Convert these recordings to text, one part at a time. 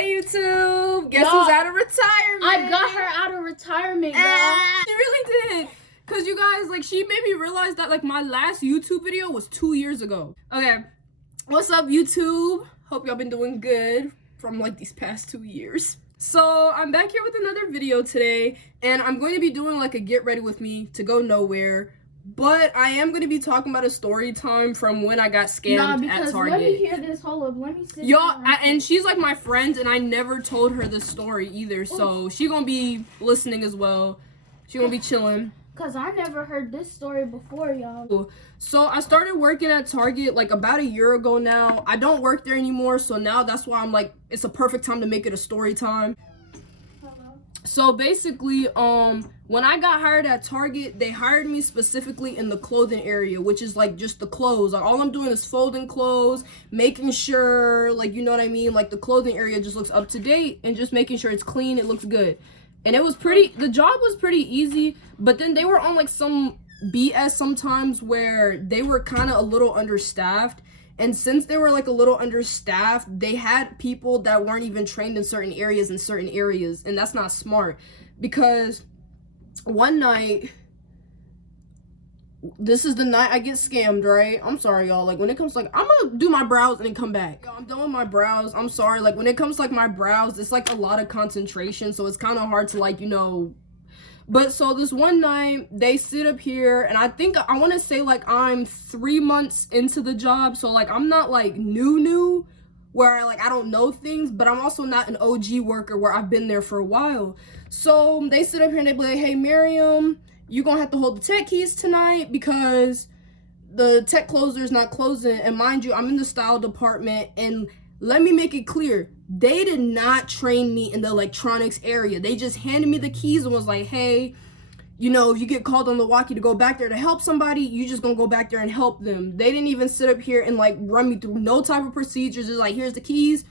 Hey YouTube! Guess who's out of retirement? I got her out of retirement, girl. She really did. Cause you guys, like, she made me realize that like my last YouTube video was 2 years ago. Okay, what's up YouTube? Hope y'all been doing good from like these past 2 years. So I'm back here with another video today, and I'm going to be doing like a get ready with me to go nowhere. But I am going to be talking about a story time from when I got scammed at Target. Let me hear this. Hold up. Let me see. Y'all, and she's like my friend, and I never told her this story either. So she gonna be listening as well. She gonna be chilling. Cause I never heard this story before, y'all. So I started working at Target like about a year ago now. I don't work there anymore, so now that's why I'm like, it's a perfect time to make it a story time. So basically, when I got hired at Target, they hired me specifically in the clothing area, which is like just the clothes. Like all I'm doing is folding clothes, making sure, like, you know what I mean? Like the clothing area just looks up to date and just making sure it's clean, it looks good. And it was the job was pretty easy, but then they were on like some BS sometimes where they were kind of a little understaffed. And since they were like a little understaffed, they had people that weren't even trained in certain areas, and that's not smart. Because one night, this is the night I get scammed, right? I'm sorry, y'all. Like, when it comes to, like, I'm gonna do my brows and then come back. Yo, I'm done with my brows. I'm sorry. Like, when it comes to, like, my brows, it's, like, a lot of concentration. So it's kind of hard to, like, you know. But so this one night, they sit up here, and I think, I want to say, like, I'm 3 months into the job. So, like, I'm not, like, new, where, like, I don't know things. But I'm also not an OG worker where I've been there for a while. So they sit up here and they be like, hey, Miriam, you're going to have to hold the tech keys tonight because the tech closer is not closing. And mind you, I'm in the style department. And let me make it clear, they did not train me in the electronics area. They just handed me the keys and was like, hey, you know, if you get called on the walkie to go back there to help somebody, you just going to go back there and help them. They didn't even sit up here and like run me through no type of procedures. Just like, here's the keys.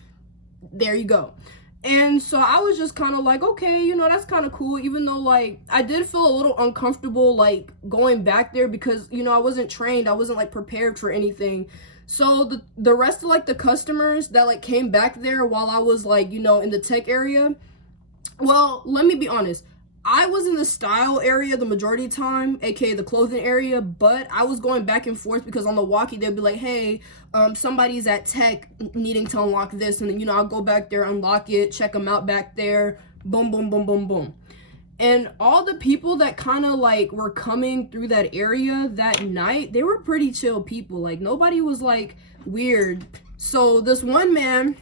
There you go. And so I was just kind of like, okay, you know, that's kind of cool, even though, like, I did feel a little uncomfortable, like, going back there because, you know, I wasn't trained. I wasn't, like, prepared for anything. So the rest of, like, the customers that, like, came back there while I was, like, you know, in the tech area, well, let me be honest. I was in the style area the majority of the time, aka the clothing area, but I was going back and forth because on the walkie they'd be like, hey, somebody's at tech needing to unlock this, and then, you know, I'll go back there, unlock it, check them out back there, boom, boom, boom, boom, boom. And all the people that kind of like were coming through that area that night, they were pretty chill people. Like nobody was like weird. So this one man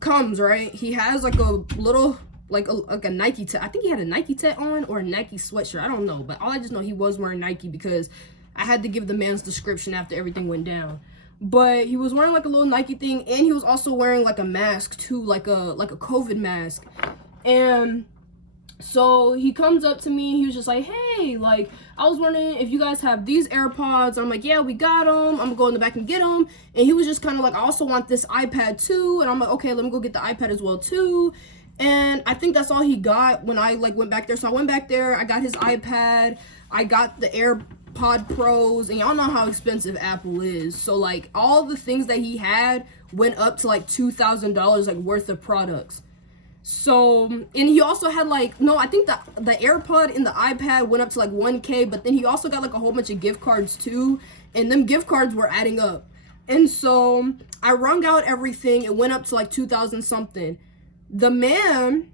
comes, right? He has like a little like a Nike tech. I think he had a Nike tech on or a Nike sweatshirt. I don't know, but all I just know he was wearing Nike because I had to give the man's description after everything went down. But he was wearing like a little Nike thing, and he was also wearing like a mask too, like a COVID mask. And so he comes up to me, he was just like, hey, like, I was wondering if you guys have these AirPods. I'm like, yeah, we got them. I'm gonna go in the back and get them. And he was just kind of like, I also want this iPad too. And I'm like, okay, let me go get the iPad as well too. And I think that's all he got when I like went back there. So I went back there, I got his iPad, I got the AirPod Pros, and y'all know how expensive Apple is. So like all the things that he had went up to like $2,000 like worth of products. So, and he also had like, no, I think the AirPod and the iPad went up to like 1K, but then he also got like a whole bunch of gift cards too, and them gift cards were adding up. And so I wrung out everything, it went up to like 2,000 something. The man,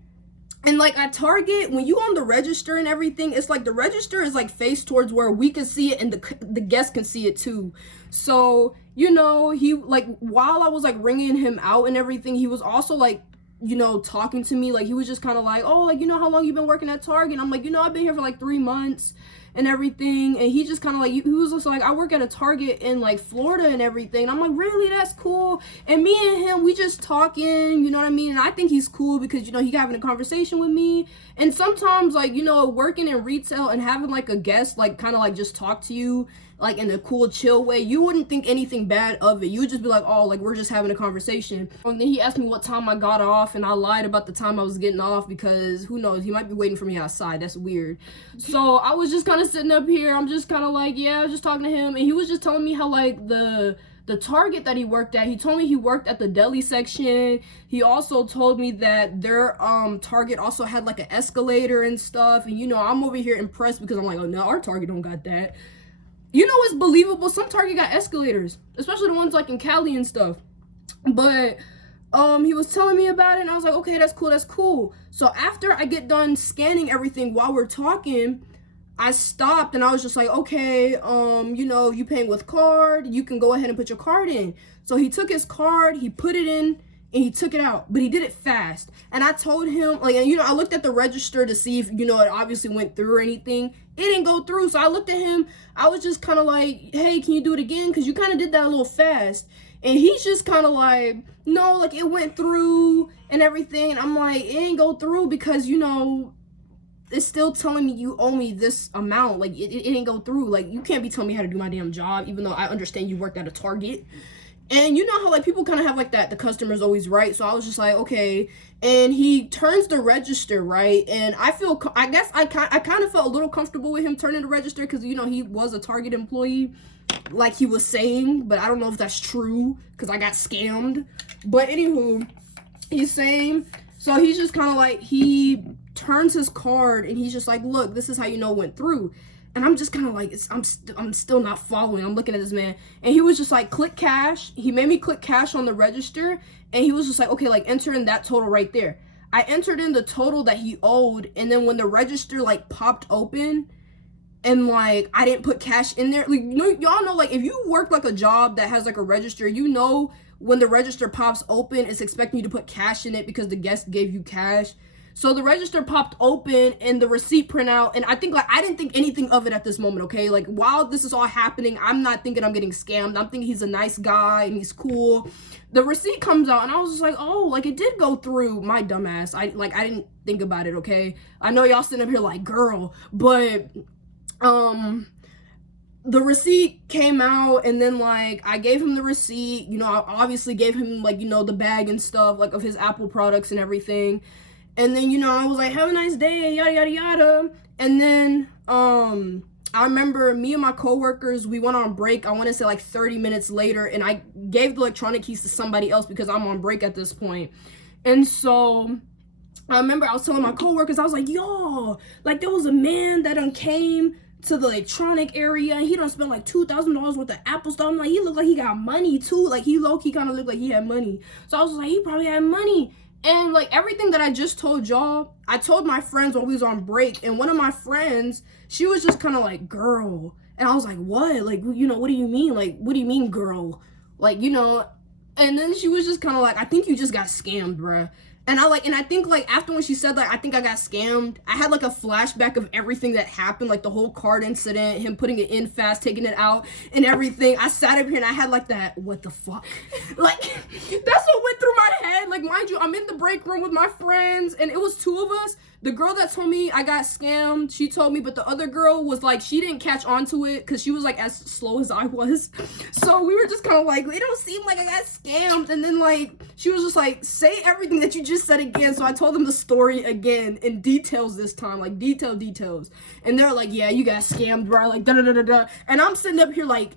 and like at Target, when you on the register and everything, it's like the register is like faced towards where we can see it and the guests can see it too. So, you know, he like, while I was like ringing him out and everything, he was also like, you know, talking to me. Like he was just kind of like, oh, like, you know how long you been working at Target? And I'm like, you know, I've been here for like 3 months and everything. And he just kind of like, he was just like, I work at a Target in like Florida and everything. And I'm like, really? That's cool. And me and him, we just talking, you know what I mean? And I think he's cool because, you know, he having a conversation with me. And sometimes, like, you know, working in retail and having like a guest like kind of like just talk to you like in a cool chill way, you wouldn't think anything bad of it. You would just be like, oh, like we're just having a conversation. And then he asked me what time I got off, and I lied about the time I was getting off because who knows, he might be waiting for me outside. That's weird. So I was just kind of sitting up here, I'm just kind of like, yeah, I was just talking to him, and he was just telling me how like the the Target that he worked at, he told me he worked at the deli section. He also told me that their Target also had like an escalator and stuff. And you know, I'm over here impressed because I'm like, oh no, our Target don't got that. You know, it's believable. Some Target got escalators, especially the ones like in Cali and stuff. But he was telling me about it, and I was like, okay, that's cool. So after I get done scanning everything while we're talking, I stopped and I was just like, okay, you know, you paying with card, you can go ahead and put your card in. So he took his card, he put it in, and he took it out, but he did it fast. And I told him, like, you know, I looked at the register to see if, you know, it obviously went through or anything. It didn't go through. So I looked at him, I was just kind of like, hey, can you do it again? Because you kind of did that a little fast. And he's just kind of like, no, like, it went through and everything. And I'm like, it ain't go through because, you know, it's still telling me you owe me this amount. Like, it didn't go through. Like, you can't be telling me how to do my damn job, even though I understand you worked at a Target. And you know how, like, people kind of have, like, that the customer's always right. So I was just like, okay. And he turns the register, right? And I guess I kind of felt a little comfortable with him turning the register because, you know, he was a Target employee, like he was saying. But I don't know if that's true because I got scammed. But anywho, he's saying, so he's just kind of like, he turns his card and he's just like, look, this is how you know it went through. And I'm just kind of like, I'm still not following. I'm looking at this man, and he was just like, click cash. He made me click cash on the register, and he was just like, okay, like, enter in that total right there. I entered in the total that he owed, and then when the register like popped open, and like I didn't put cash in there, like, you know, y'all know, like, if you work like a job that has like a register, you know, when the register pops open, it's expecting you to put cash in it because the guest gave you cash. So the register popped open and the receipt printout, and I think, like, I didn't think anything of it at this moment, okay? Like, while this is all happening, I'm not thinking I'm getting scammed. I'm thinking he's a nice guy and he's cool. The receipt comes out and I was just like, oh, like, it did go through. My dumbass. I didn't think about it, okay? I know y'all sitting up here like, girl, but the receipt came out, and then, like, I gave him the receipt. You know, I obviously gave him, like, you know, the bag and stuff, like, of his Apple products and everything. And then, you know, I was like, have a nice day, yada, yada, yada. And then, I remember me and my coworkers, we went on break, I want to say like 30 minutes later, and I gave the electronic keys to somebody else because I'm on break at this point. And so I remember I was telling my coworkers, I was like, yo, like, there was a man that came to the electronic area, and he done spent like $2,000 worth of Apple stuff. I'm like, he looked like he got money too. Like, he low-key kind of looked like he had money. So I was like, he probably had money. And, like, everything that I just told y'all, I told my friends while we was on break. And one of my friends, she was just kind of like, girl. And I was like, what? Like, you know, what do you mean? Like, what do you mean, girl? Like, you know. And then she was just kind of like, I think you just got scammed, bruh. And I think, like, after when she said that, I think I got scammed, I had, like, a flashback of everything that happened, like, the whole card incident, him putting it in fast, taking it out, and everything. I sat up here, and I had, like, that, what the fuck? Like, that's what went through my head. Like, mind you, I'm in the break room with my friends, and it was two of us. The girl that told me I got scammed, she told me, but the other girl was like, she didn't catch on to it because she was like as slow as I was. So we were just kind of like, it don't seem like I got scammed. And then, like, she was just like, say everything that you just said again. So I told them the story again in details this time, like details. And they're like, yeah, you got scammed, bro. Like, da da da da da. And I'm sitting up here like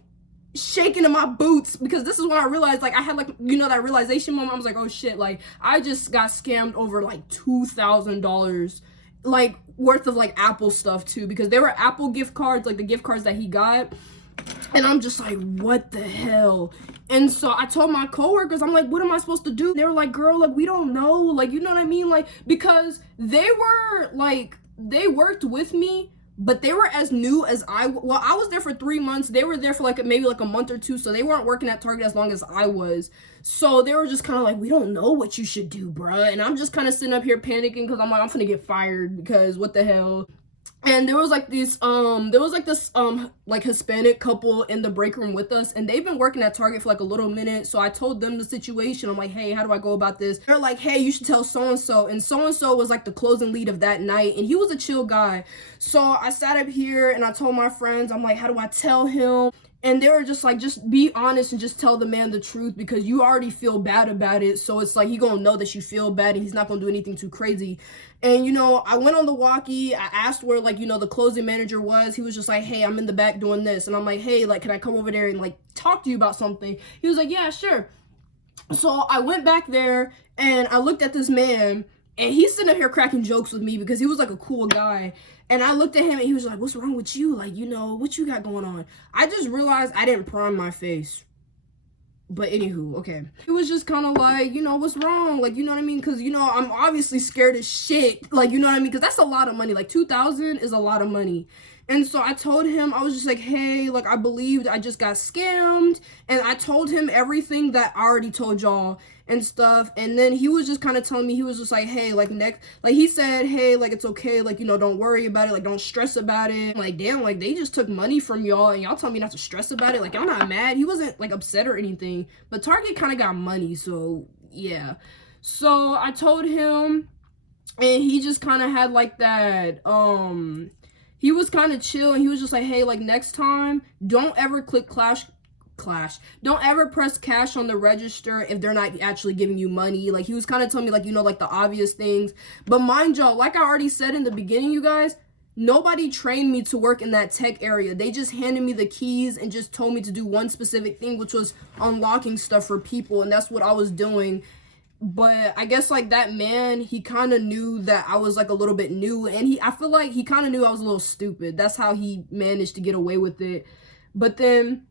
shaking in my boots because this is when I realized, like, I had, like, you know, that realization moment. I was like, oh shit, like, I just got scammed over like $2,000 like worth of like Apple stuff too, because they were Apple gift cards, like the gift cards that he got. And I'm just like, what the hell? And so I told my coworkers, I'm like, what am I supposed to do? They were like, girl, like, we don't know, like, you know what I mean? Like, because they were like, they worked with me, but they were as new as I was there for 3 months. They were there for like maybe like a month or two. So they weren't working at Target as long as I was. So they were just kind of like, we don't know what you should do, bruh. And I'm just kind of sitting up here panicking because I'm like, I'm gonna get fired because what the hell? And there was like this like Hispanic couple in the break room with us, and they've been working at Target for like a little minute. So I told them the situation. I'm like, hey, how do I go about this? They're like, hey, you should tell so-and-so. And so-and-so was like the closing lead of that night, and he was a chill guy. So I sat up here and I told my friends, I'm like, how do I tell him? And they were just like, just be honest and just tell the man the truth, because you already feel bad about it. So it's like, he gonna know that you feel bad and he's not gonna do anything too crazy. And, you know, I went on the walkie. I asked where, like, you know, the closing manager was. He was just like, hey, I'm in the back doing this. And I'm like, hey, like, can I come over there and, like, talk to you about something? He was like, yeah, sure. So I went back there and I looked at this man, and he's sitting up here cracking jokes with me because he was like a cool guy. And I looked at him and he was like, what's wrong with you? Like, you know, what you got going on? I just realized I didn't prime my face. But anywho, okay. He was just kind of like, you know, what's wrong? Like, you know what I mean? Because, you know, I'm obviously scared as shit. Like, you know what I mean? Because that's a lot of money. Like, $2,000 is a lot of money. And so I told him, I was just like, hey, like, I believed I just got scammed. And I told him everything that I already told y'all and stuff. And then he was just kind of telling me, he was just like, hey, like, he said, hey, like, it's okay, like, you know, don't worry about it, like, don't stress about it. Like, damn, like, they just took money from y'all and y'all tell me not to stress about it. Like, y'all not mad. He wasn't, like, upset or anything, but Target kind of got money, so yeah. So I told him, and he just kind of had like that, he was kind of chill, and he was just like, hey, like, next time, don't ever click don't ever press cash on the register if they're not actually giving you money. Like, he was kind of telling me, like, you know, like, the obvious things. But mind y'all, like I already said in the beginning, you guys, nobody trained me to work in that tech area. They just handed me the keys and just told me to do one specific thing, which was unlocking stuff for people, and that's what I was doing. But I guess, like, that man, he kind of knew that I was, like, a little bit new, and I feel like he kind of knew I was a little stupid. That's how he managed to get away with it. But then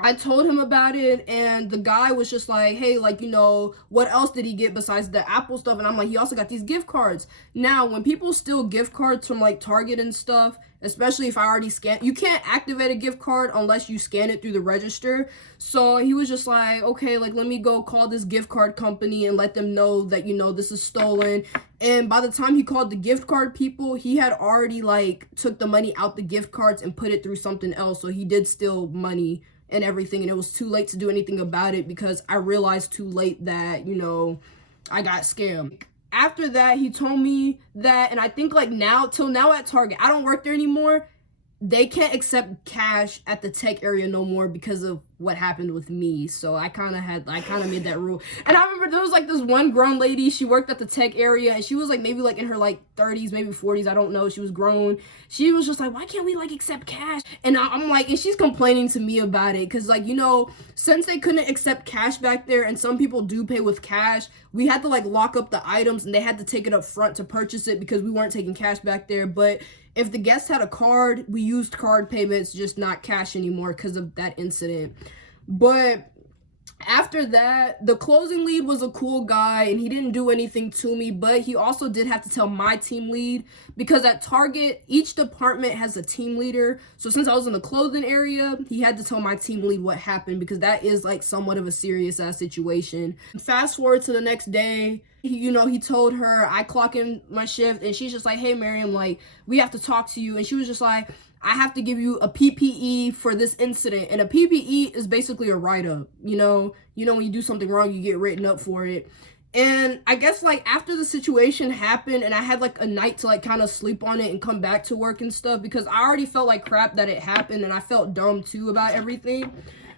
I told him about it, and the guy was just like, hey, like, you know, what else did he get besides the Apple stuff? And I'm like, he also got these gift cards. Now, when people steal gift cards from, like, Target and stuff, especially if I already you can't activate a gift card unless you scan it through the register. So he was just like, okay, like, let me go call this gift card company and let them know that, you know, this is stolen. And by the time he called the gift card people, he had already, like, took the money out the gift cards and put it through something else. So he did steal money and everything, and it was too late to do anything about it because I realized too late that, you know, I got scammed. After that, he told me that, and I think, like, till now at Target, I don't work there anymore, they can't accept cash at the tech area no more because of what happened with me. So I kind of made that rule. And I remember there was, like, this one grown lady, she worked at the tech area, and she was, like, maybe, like, in her, like, 30s, maybe 40s, I don't know, she was grown. She was just like, why can't we, like, accept cash? And I'm like, and she's complaining to me about it, because, like, you know, since they couldn't accept cash back there, and some people do pay with cash, we had to, like, lock up the items, and they had to take it up front to purchase it because we weren't taking cash back there. But if the guest had a card, we used card payments, just not cash anymore because of that incident. But after that, the closing lead was a cool guy, and he didn't do anything to me, but he also did have to tell my team lead, because at Target, each department has a team leader. So since I was in the clothing area, he had to tell my team lead what happened, because that is, like, somewhat of a serious ass situation. Fast forward to the next day, he told her, I clock in my shift, and she's just like, hey, Miriam, like, we have to talk to you. And she was just like, I have to give you a PPE for this incident. And a PPE is basically a write-up, you know, when you do something wrong, you get written up for it. And I guess, like, after the situation happened and I had, like, a night to, like, kind of sleep on it and come back to work and stuff, because I already felt like crap that it happened, and I felt dumb too about everything.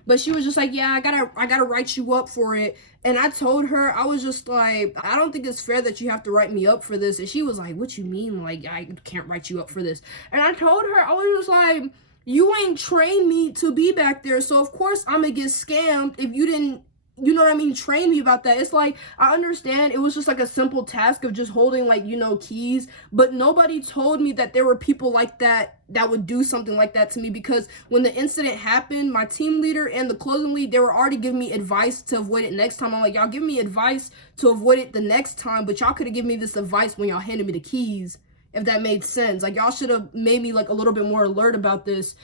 But she was just like, yeah, I gotta write you up for it. And I told her, I was just like, I don't think it's fair that you have to write me up for this. And she was like, what you mean? Like, I can't write you up for this. And I told her, I was just like, you ain't trained me to be back there. So of course I'm gonna get scammed if you didn't, you know what I mean, train me about that. It's like, I understand it was just like a simple task of just holding, like, you know, keys, but nobody told me that there were people like that would do something like that to me, because when the incident happened, my team leader and the clothing lead, they were already giving me advice to avoid it next time. I'm like, y'all give me advice to avoid it the next time, but y'all could have given me this advice when y'all handed me the keys, if that made sense. Like, y'all should have made me, like, a little bit more alert about this.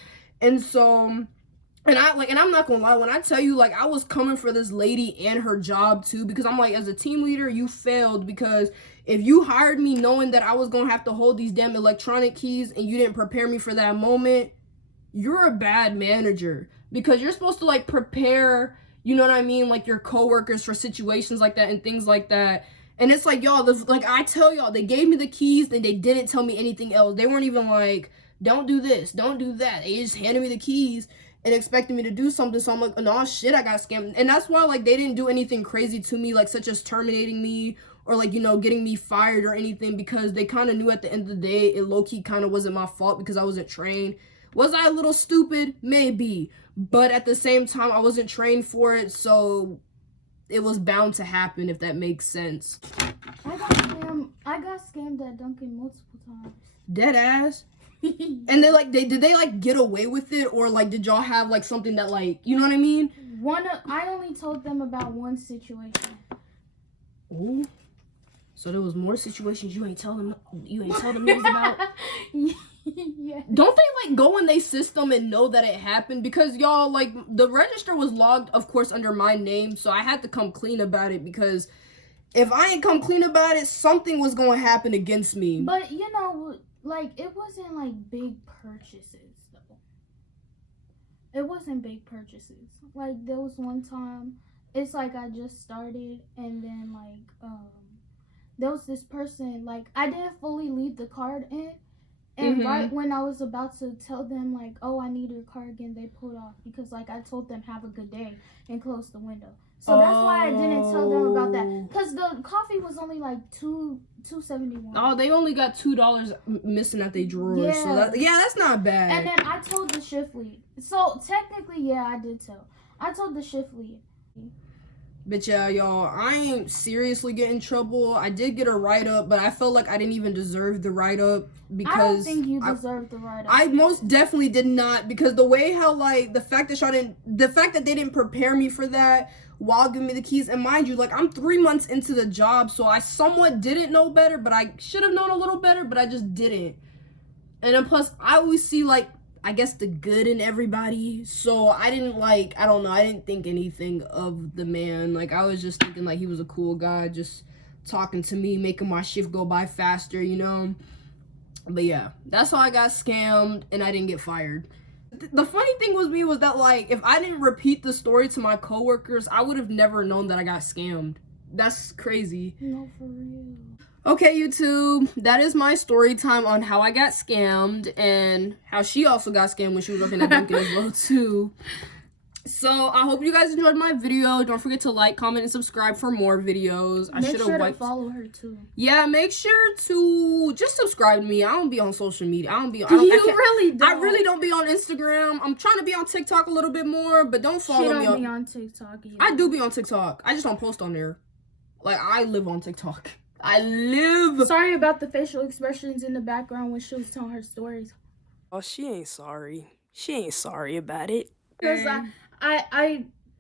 And so, and I'm not gonna lie, when I tell you, like, I was coming for this lady and her job too, because I'm like, as a team leader, you failed, because if you hired me knowing that I was gonna have to hold these damn electronic keys and you didn't prepare me for that moment, you're a bad manager, because you're supposed to, like, prepare, you know what I mean, like, your coworkers for situations like that and things like that. And it's like, y'all, like, I tell y'all, they gave me the keys and they didn't tell me anything else. They weren't even like, don't do this, don't do that. They just handed me the keys. and expecting me to do something. So I'm like, no, shit, I got scammed. And that's why, like, they didn't do anything crazy to me, like, such as terminating me or, like, you know, getting me fired or anything, because they kind of knew at the end of the day it low-key kind of wasn't my fault because I wasn't trained. Was I a little stupid? Maybe. But at the same time, I wasn't trained for it, so it was bound to happen, if that makes sense. I got scammed at Dunkin' multiple times. Dead ass. And did they like get away with it, or like did y'all have like something that, like, you know what I mean? I only told them about one situation. Ooh. So there was more situations you ain't tell them niggas about? Yeah. Don't they like go in their system and know that it happened? Because y'all, like, the register was logged, of course, under my name, so I had to come clean about it, because if I ain't come clean about it, something was gonna happen against me. But you know, like, it wasn't like big purchases though. It wasn't big purchases. Like, there was one time, it's like I just started, and then like there was this person, like, I didn't fully leave the card in. And right when I was about to tell them, like, oh, I need your card again, they pulled off. Because, like, I told them, have a good day, and closed the window. So that's why I didn't tell them about that. Because the coffee was only, like, $2.71. Oh, they only got $2 missing at their drawers. Yeah. So that's not bad. And then I told the shift lead. So, technically, yeah, I did tell. I told the shift lead. But yeah, y'all, I ain't seriously getting in trouble. I did get a write-up, but I felt like I didn't even deserve the write-up, because I don't think you deserved the write-up. I most definitely did not, because the way how, like, the fact that they didn't prepare me for that while giving me the keys, and mind you, like, I'm 3 months into the job, so I somewhat didn't know better, but I should have known a little better, but I just didn't. And then plus, I always see, like, I guess the good in everybody, so I didn't, like, I don't know, I didn't think anything of the man. Like, I was just thinking, like, he was a cool guy, just talking to me, making my shift go by faster, you know. But yeah, that's how I got scammed, and I didn't get fired. The funny thing was that, like, if I didn't repeat the story to my coworkers, I would have never known that I got scammed. That's crazy. No, for real. Okay, YouTube, that is my story time on how I got scammed, and how she also got scammed when she was working at Dunkin' as well, too. So, I hope you guys enjoyed my video. Don't forget to like, comment, and subscribe for more videos. Make sure to follow her, too. Yeah, make sure to just subscribe to me. I don't be on social media. I Really don't. I really don't be on Instagram. I'm trying to be on TikTok a little bit more, but don't follow me on... She don't be on TikTok either. I do be on TikTok. I just don't post on there. Like, I live on TikTok. I live. Sorry about the facial expressions in the background when she was telling her stories. Oh, she ain't sorry. She ain't sorry about it. Because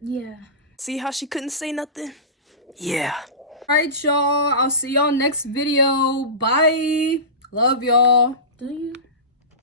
yeah. See how she couldn't say nothing? Yeah. Alright, y'all. I'll see y'all next video. Bye. Love y'all. Do you?